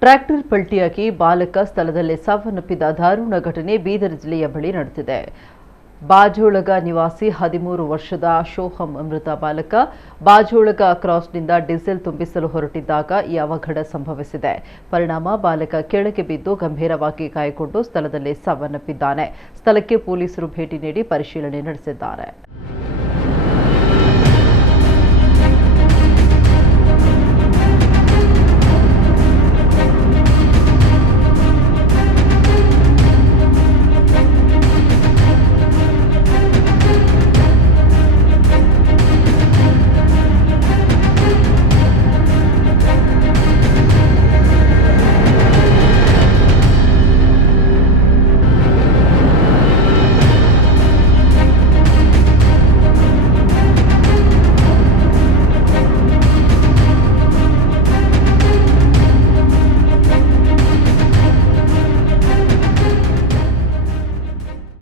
Tractor ಪಲ್ಟಿಯಾಗಿ ಬಾಲಕ ಸ್ಥಳದಲ್ಲೇ ಸಾವನ್ನಪ್ಪಿದ ದಾರುಣ ಘಟನೆ ಬೀದರ್ ಜಿಲ್ಲೆಯ ಬಳಿ ನಡೆದಿದೆ. ಬಾಜೋಳಗ ನಿವಾಸಿ 13 ವರ್ಷದ ಶೋಹಂ ಮೃತ ಬಾಲಕ ಬಾಜೋಳಗ ಕ್ರಾಸ್ನಿಂದ ಡೀಸೆಲ್ ತುಂಬಿಸಲು ಹೊರಟಿದ್ದಾಗ ಈ ಅವಘಡ ಸಂಭವಿಸಿದೆ. ಪರಿಣಾಮ ಬಾಲಕ ಕೆಳಗೆ ಬಿದ್ದು ಗಂಭೀರವಾಗಿ ಗಾಯಗೊಂಡು ಸ್ಥಳದಲ್ಲೇ ಸಾವನ್ನಪ್ಪಿದ್ದಾನೆ. ಸ್ಥಳಕ್ಕೆ ಪೊಲೀಸರು ಭೇಟಿ ನೀಡಿ ಪರಿಶೀಲನೆ ನಡೆಸಿದ್ದಾರೆ.